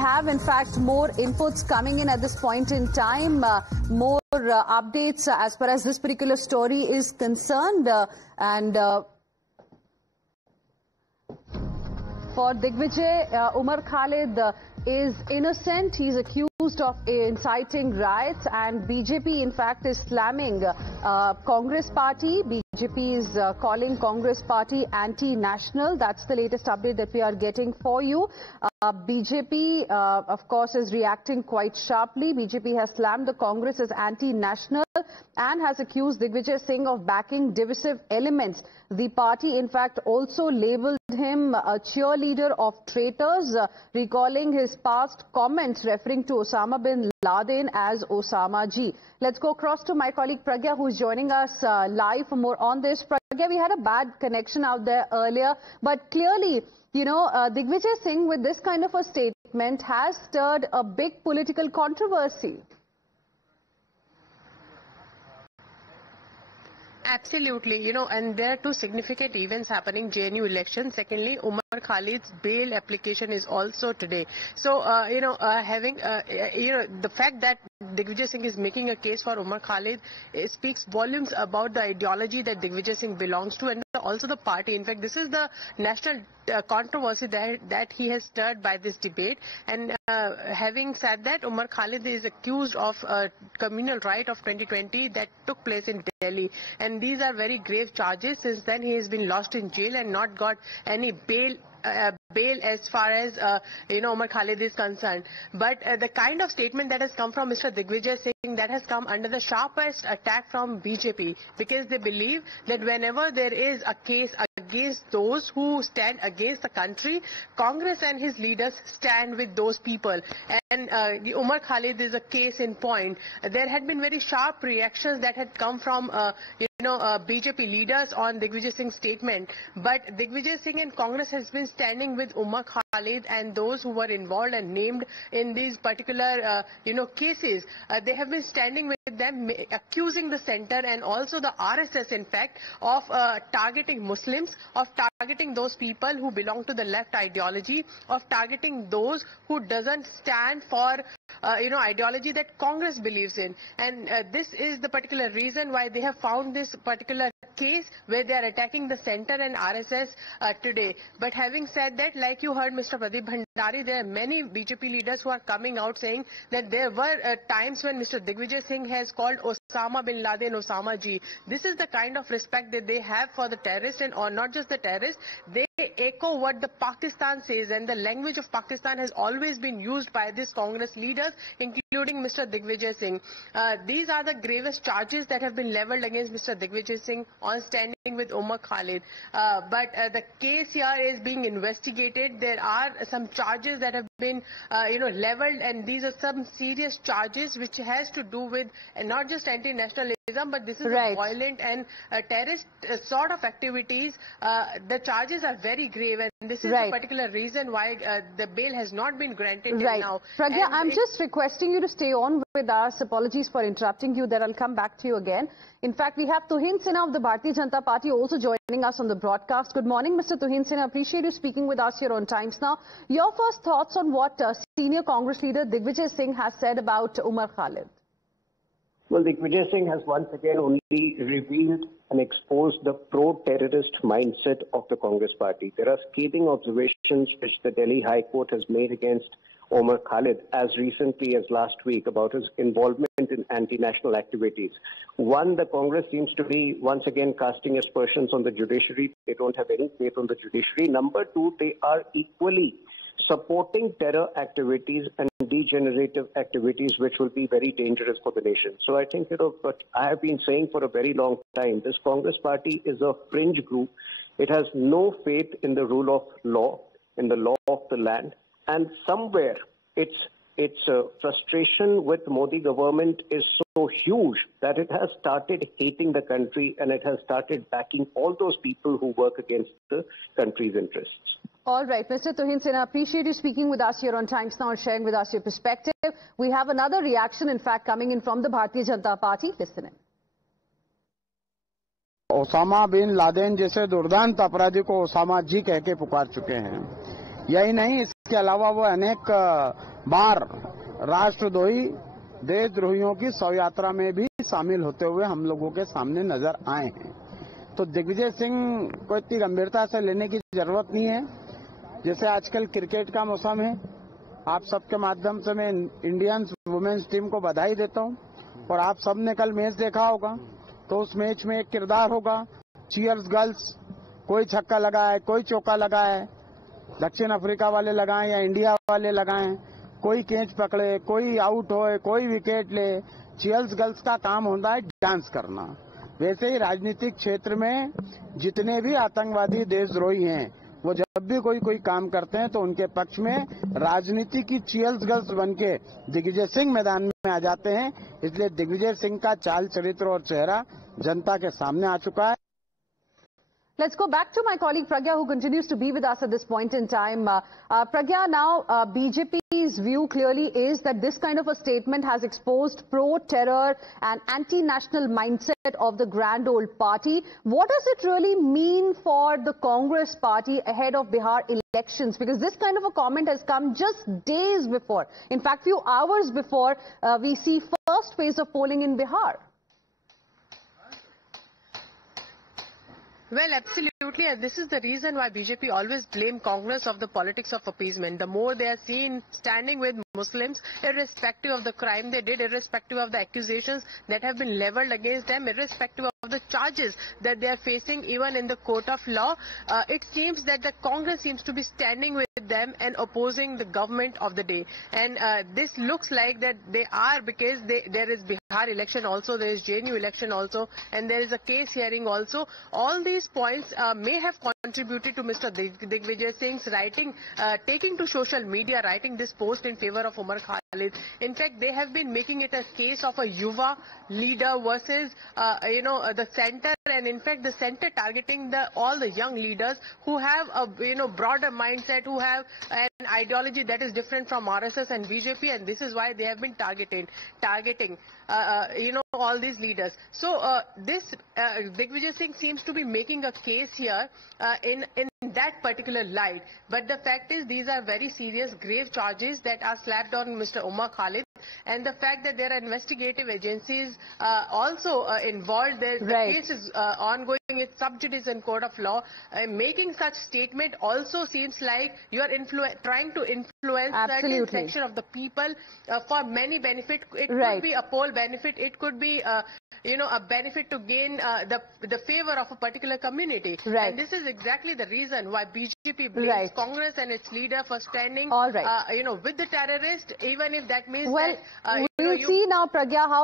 have, in fact, more inputs coming in at this point in time, more updates as far as this particular story is concerned. For Digvijay, Umar Khalid is innocent. He's accused of inciting riots, and BJP, in fact, is slamming Congress party. BJP is calling Congress party anti-national. That's the latest update that we are getting for you. BJP, of course, is reacting quite sharply. BJP has slammed the Congress as anti-national and has accused Digvijay Singh of backing divisive elements. The party, in fact, also labelled him a cheerleader of traitors, recalling his past comments referring to Osama bin Laden as Osama Ji. Let's go across to my colleague Pragya, who is joining us live for more on this. Pragya, we had a bad connection out there earlier, but clearly, you know, Digvijay Singh with this kind of a statement has stirred a big political controversy. Absolutely, you know, and there are two significant events happening: JNU election. Secondly, Umar Khalid's bail application is also today. So, the fact that Digvijay Singh is making a case for Umar Khalid speaks volumes about the ideology that Digvijay Singh belongs to, and also the party. In fact, this is the national controversy that he has stirred by this debate. And having said that, Umar Khalid is accused of communal riot of 2020 that took place in Delhi, and these are very grave charges. Since then, he has been lost in jail and not got any bail as far as Umar Khalid is concerned. But the kind of statement that has come from Mr. Digvijay Singh, that has come under the sharpest attack from BJP, because they believe that whenever there is a case against those who stand against the country, Congress and his leaders stand with those people. And Umar Khalid is a case in point. There had been very sharp reactions that had come from BJP leaders on Digvijay Singh's statement. But Digvijay Singh and Congress has been standing with Umar Khalid and those who were involved and named in these particular cases. They have been standing with them, accusing the center and also the RSS, in fact, of targeting Muslims, of targeting those people who belong to the left ideology, of targeting those who doesn't stand for ideology that Congress believes in. And this is the particular reason why they have found this particular case where they are attacking the center and RSS today. But having said that, like you heard Mr. Pradeep Bhandari, there are many BJP leaders who are coming out saying that there were times when Mr. Digvijay Singh has called Osama bin Laden Osama Ji. This is the kind of respect that they have for the terrorists, and or not just the terrorists. They echo what the Pakistan says, and the language of Pakistan has always been used by these Congress leaders, including Mr. Digvijay Singh. These are the gravest charges that have been leveled against Mr. Digvijay Singh on standing with Umar Khalid. But the case here is being investigated. There are some charges that have been leveled, and these are some serious charges which has to do with not just anti-nationalism, but this is a violent and terrorist sort of activities. The charges are very grave, and this is the particular reason why the bail has not been granted till now. Pragya, I'm just requesting you to stay on with us. Apologies for interrupting you there. I'll come back to you again. In fact, we have Tuhin Sinha of the Bharatiya Janata Party also joining us on the broadcast. Good morning, Mr. Tuhin Sinha. Appreciate you speaking with us here on Times Now. Your first thoughts on what senior Congress leader Digvijay Singh has said about Umar Khalid? Well, Digvijay Singh has once again only revealed and exposed the pro-terrorist mindset of the Congress party. There are scathing observations which the Delhi High Court has made against Umar Khalid as recently as last week about his involvement in anti-national activities. One, the Congress seems to be once again casting aspersions on the judiciary. They don't have any faith on the judiciary. Number two, they are equally supporting terror activities and degenerative activities which will be very dangerous for the nation. So I think, but I have been saying for a very long time, this Congress party is a fringe group. It has no faith in the rule of law, in the law of the land, and somewhere its frustration with Modi government is so huge that it has started hating the country, and it has started backing all those people who work against the country's interests. All right, Mr. Tuhin Sinha, appreciate you speaking with us here on Times Now and sharing with us your perspective. We have another reaction, in fact, coming in from the Bharatiya Janata Party. Listen in. Osama bin Laden जैसे दुर्दांत अपराधी को Osama जी कह के पुकार चुके हैं। यही नहीं, इसके अलावा वो अनेक बार राष्ट्रद्रोही देशद्रोहियों की शव यात्रा में भी शामिल होते हुए हम लोगों के सामने नजर आए हैं। तो दिग्विजय सिंह को इतनी गंभीरता से लेने की जरूरत नहीं है। जैसे आजकल क्रिकेट का मौसम है, आप सबके माध्यम से मैं इंडियन वुमेन्स टीम को बधाई देता हूं। और आप सबने कल मैच देखा होगा, तो उस मैच में एक किरदार होगा, चीयर्स गर्ल्स, कोई छक्का लगाए, कोई चौका लगाए, दक्षिण अफ्रीका वाले लगाएं या इंडिया वाले लगाएं, कोई कैच पकड़े, कोई आउट होए, कोई विकेट ले, चीयर्स गर्ल्स का काम होता है डांस करना। वैसे ही राजनीतिक क्षेत्र में जितने भी आतंकवादी देशद्रोही हैं, वो जब भी कोई काम करते हैं तो उनके पक्ष में राजनीति की चीयर्स गर्ल्स बनके दिग्विजय सिंह मैदान में आ जाते हैं। इसलिए दिग्विजय सिंह का चाल चरित्र और चेहरा जनता के सामने आ चुका है। Let's go back to my colleague Pragya, who continues to be with us at this point in time. Pragya, now BJP's view clearly is that this kind of a statement has exposed pro-terror and anti-national mindset of the grand old party. What does it really mean for the Congress party ahead of Bihar elections? Because this kind of a comment has come just days before. In fact, few hours before we see first phase of polling in Bihar. Well, absolutely, and this is the reason why BJP always blame Congress of the politics of appeasement. The more they are seen standing with Muslims, irrespective of the crime they did, irrespective of the accusations that have been leveled against them, irrespective of the charges that they are facing even in the court of law, it seems that the Congress seems to be standing with them and opposing the government of the day. And this looks like that they are, because there is Bihar election also, there is JNU election also, and there is a case hearing also. All these points may have contributed to Mr. Digvijay Singh's writing, taking to social media, writing this post in favor of Umar Khalid. In fact, they have been making it a case of a Yuva leader versus, the center, and in fact the center targeting all the young leaders who have a broader mindset, who have an ideology that is different from RSS and BJP, and this is why they have been targeting all these leaders. So this Digvijay Singh seems to be making a case here in that particular light. But the fact is, these are very serious, grave charges that are slapped on Mr. Umar Khalid. And the fact that there are investigative agencies also involved, the case is ongoing, it's sub judice in court of law. Making such statement also seems like you are trying to influence certain section of the people for many benefit. It could be a poll benefit, it could be a benefit to gain the favor of a particular community. And this is exactly the reason why BJP blames Congress and its leader for standing with the terrorist, even if that means we'll see now, Pragya, how